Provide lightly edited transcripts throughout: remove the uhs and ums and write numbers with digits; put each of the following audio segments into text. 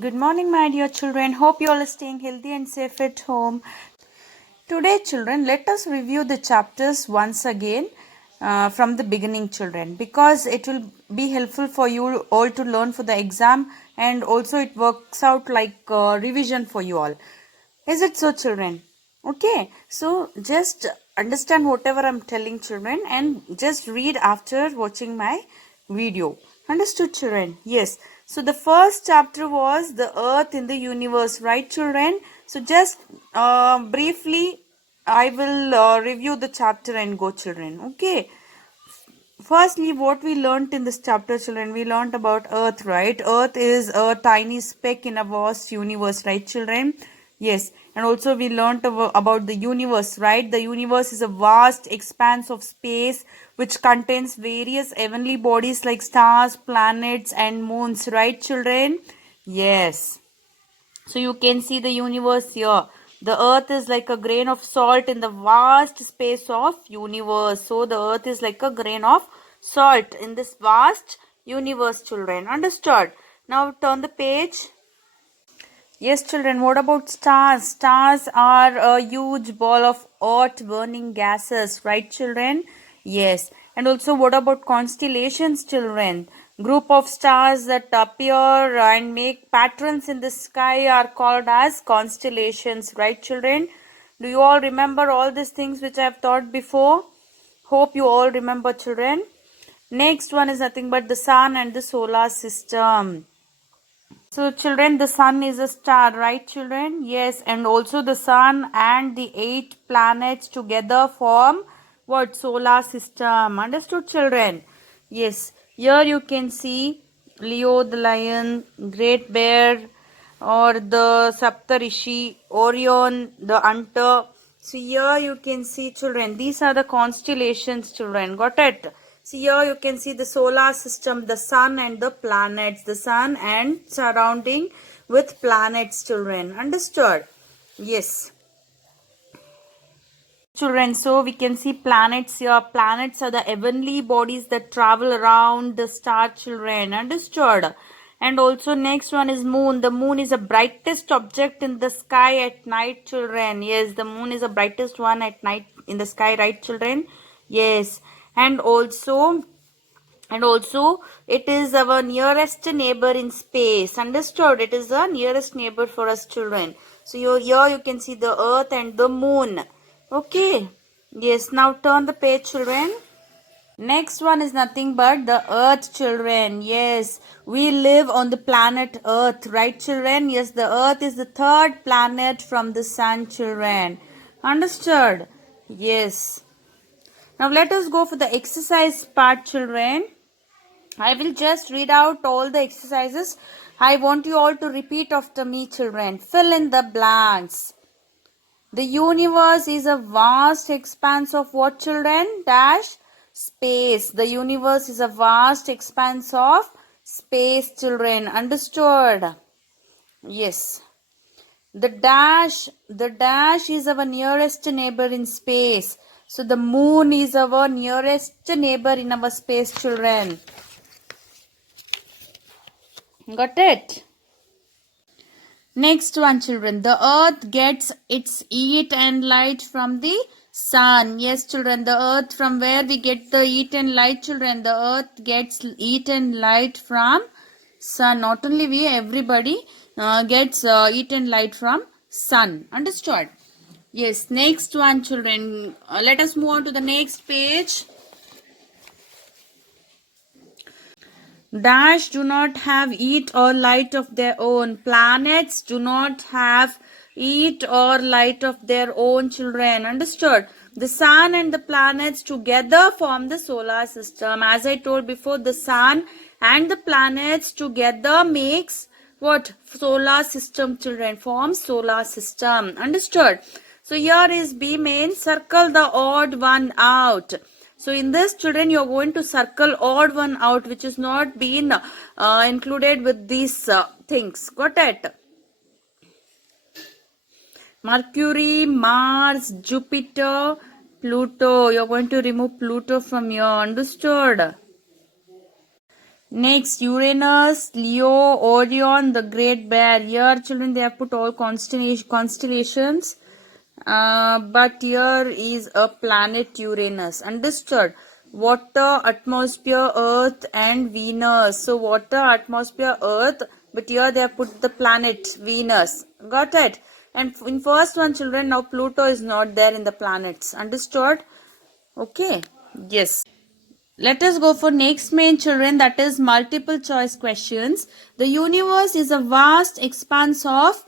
Good morning, my dear children. Hope you all are staying healthy and safe at home. Today, children, let us review the chapters once again from the beginning, children, because it will be helpful for you all to learn for the exam, and also it works out like revision for you all. Is it so, children? Okay, so just understand whatever I'm telling, children, and just read after watching my video. Understood, children? Yes. So the first chapter was the earth in the universe, right, children? So just briefly I will review the chapter and go, children. Okay. Firstly, what we learnt in this chapter, children, we learnt about Earth, right? Earth is a tiny speck in a vast universe, right, children? Yes. And also we learnt about the universe, right? The universe is a vast expanse of space which contains various heavenly bodies like stars, planets, and moons, right, children? Yes. So you can see the universe here. The earth is like a grain of salt in the vast space of universe. So the earth is like a grain of salt in this vast universe, children. Understood? Now turn the page. Yes, children, what about stars? Stars are a huge ball of hot burning gases, right, children? Yes. And also, what about constellations, children? Group of stars that appear and make patterns in the sky are called as constellations, right, children? Do you all remember all these things which I have taught before? Hope you all remember, children. Next one is nothing but the sun and the solar system. So, children, the sun is a star, right, children? Yes, and also the sun and the 8 planets together form what? Solar system. Understood, children? Yes, here you can see Leo the lion, Great Bear, or the Saptarishi, Orion the hunter. So here you can see, children, these are the constellations, children. Got it? See here you can see the solar system, the sun and the planets, the sun and surrounding with planets, children. Understood? Yes. Children, so we can see planets here. Planets are the heavenly bodies that travel around the star, children. Understood? And also next one is moon. The moon is the brightest object in the sky at night, children. Yes, the moon is the brightest one at night in the sky, right, children? Yes. And also it is our nearest neighbor in space. Understood? It is the nearest neighbor for us, children. So here you can see the earth and the moon. Okay. Yes, now turn the page, children. Next one is nothing but the earth, children. Yes, we live on the planet earth, right, children? Yes, the earth is the third planet from the sun, children. Understood? Yes. Now let us go for the exercise part, children. I will just read out all the exercises. I want you all to repeat after me, children. Fill in the blanks. The universe is a vast expanse of what, children? Dash space. The universe is a vast expanse of space, children. Understood? Yes. The dash is our nearest neighbor in space. So the moon is our nearest neighbor in our space, children. Got it? Next one, children. The earth gets its heat and light from the sun. Yes, children. The earth, from where we get the heat and light, children. The earth gets heat and light from sun. Not only we, everybody gets heat and light from sun. Understood? Yes. Next one, children. Let us move on to the next page. Dash do not have heat or light of their own. Planets do not have heat or light of their own, children. Understood? The sun and the planets together form the solar system. As I told before, the sun and the planets together makes what? Solar system, children. Forms solar system. Understood? So here is B main. Circle the odd one out. So in this, children, you are going to circle odd one out, which is not been included with these things. Got it? Mercury, Mars, Jupiter, Pluto. You are going to remove Pluto from here. Understood? Next, Uranus, Leo, Orion, the Great Bear. Here, children, they have put all constellations. But here is a planet Uranus. Understood? Water, atmosphere, Earth, and Venus. So, water, atmosphere, Earth. But here they have put the planet Venus. Got it? And in first one, children, now Pluto is not there in the planets. Understood? Okay. Yes. Let us go for next main, children, that is multiple choice questions. The universe is a vast expanse of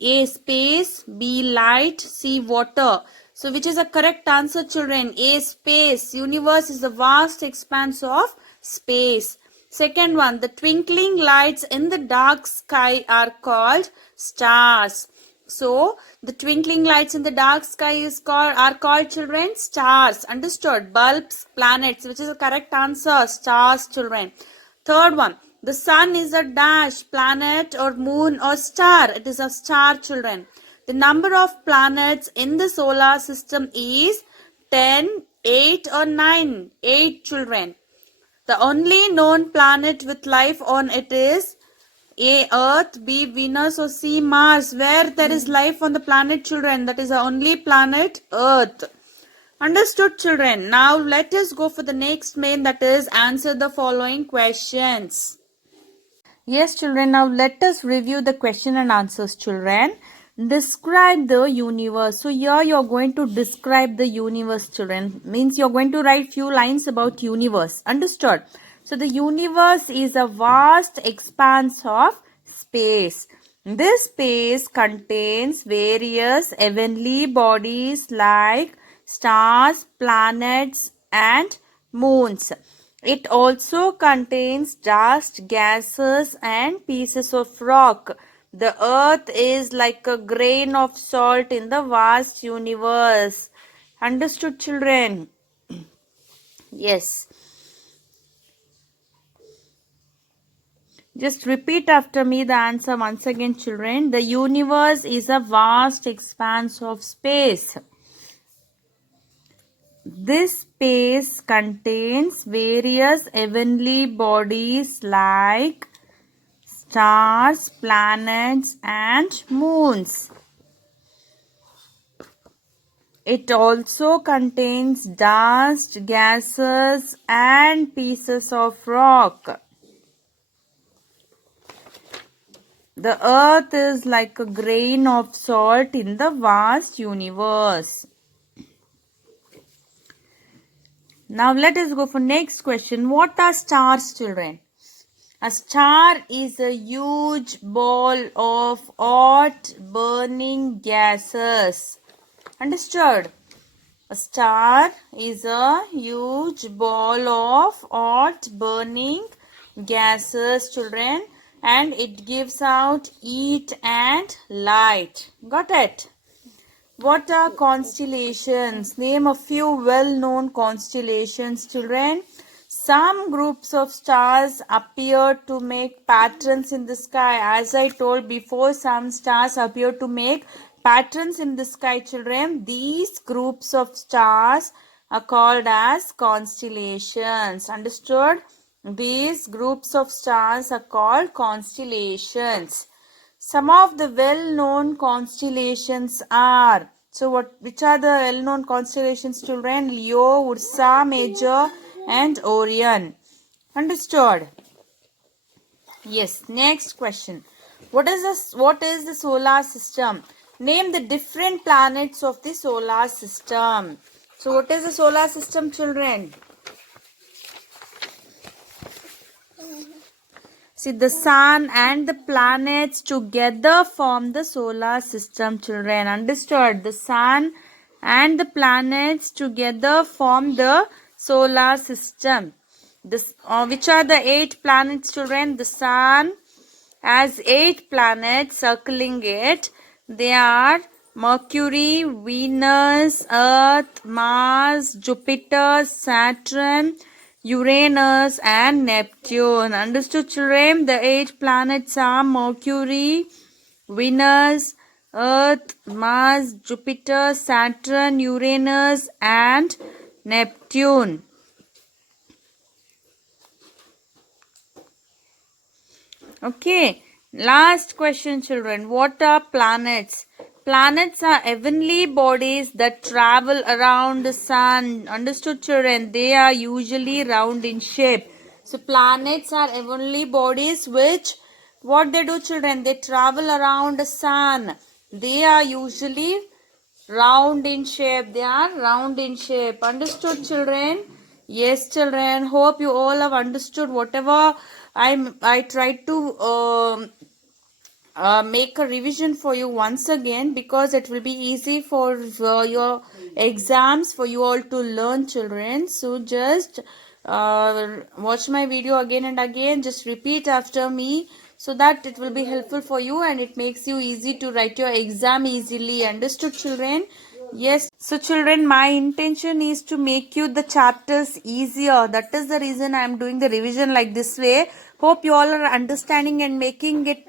A. Space, B. Light, C. Water. So which is a correct answer, children? A. Space. Universe is a vast expanse of space. Second one, the twinkling lights in the dark sky are called stars. So the twinkling lights in the dark sky are called, children, stars. Understood? Bulbs, planets, which is the correct answer. Stars, children. Third one, the sun is a dash, planet or moon or star. It is a star, children. The number of planets in the solar system is 10, 8 or 9. 8, children. The only known planet with life on it is A. Earth, B. Venus or C. Mars. Where there is life on the planet, children, that is the only planet, Earth. Understood, children? Now let us go for the next main, that is answer the following questions. Yes, children, now let us review the question and answers, children. Describe the universe. So here you are going to describe the universe, children. Means you are going to write few lines about universe. Understood? So the universe is a vast expanse of space. This space contains various heavenly bodies like stars, planets, and moons. It also contains dust, gases, and pieces of rock. The earth is like a grain of salt in the vast universe. Understood, children? Yes. Just repeat after me the answer once again, children. The universe is a vast expanse of space. This space contains various heavenly bodies like stars, planets, and moons. It also contains dust, gases, and pieces of rock. The earth is like a grain of salt in the vast universe. Now let us go for next question. What are stars, children? A star is a huge ball of hot burning gases. Understood? A star is a huge ball of hot burning gases, children, and it gives out heat and light. Got it? What are constellations? Name a few well-known constellations, children. Some groups of stars appear to make patterns in the sky. As I told before, some stars appear to make patterns in the sky, children. These groups of stars are called as constellations. Understood? These groups of stars are called constellations. Some of the well-known constellations are, which are the well-known constellations, children? Leo, Ursa Major, and Orion. Understood? Yes. Next question. What is the solar system? Name the different planets of the solar system. So what is the solar system, children? See, the sun and the planets together form the solar system, children. Understood? The sun and the planets together form the solar system. Which are the 8 planets, children? The sun has 8 planets circling it. They are Mercury, Venus, Earth, Mars, Jupiter, Saturn, Uranus and Neptune. Understood, children? The 8 planets are Mercury, Venus, Earth, Mars, Jupiter, Saturn, Uranus and Neptune. Okay, last question, children. What are planets? Planets are heavenly bodies that travel around the sun. Understood, children? They are usually round in shape. So, planets are heavenly bodies which, what they do, children? They travel around the sun. They are usually round in shape. They are round in shape. Understood, children? Yes, children. Hope you all have understood whatever I tried to make a revision for you once again, because it will be easy for your exams for you all to learn, children. So just watch my video again and again. Just repeat after me, so that it will be helpful for you and it makes you easy to write your exam easily. Understood, children? Yes. So, children, my intention is to make you the chapters easier. That is the reason I am doing the revision like this way. Hope you all are understanding and making it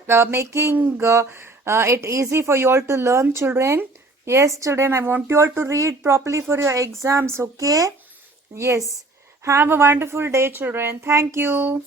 easy for you all to learn, children. Yes, children, I want you all to read properly for your exams. Okay. Yes. Have a wonderful day, children. Thank you.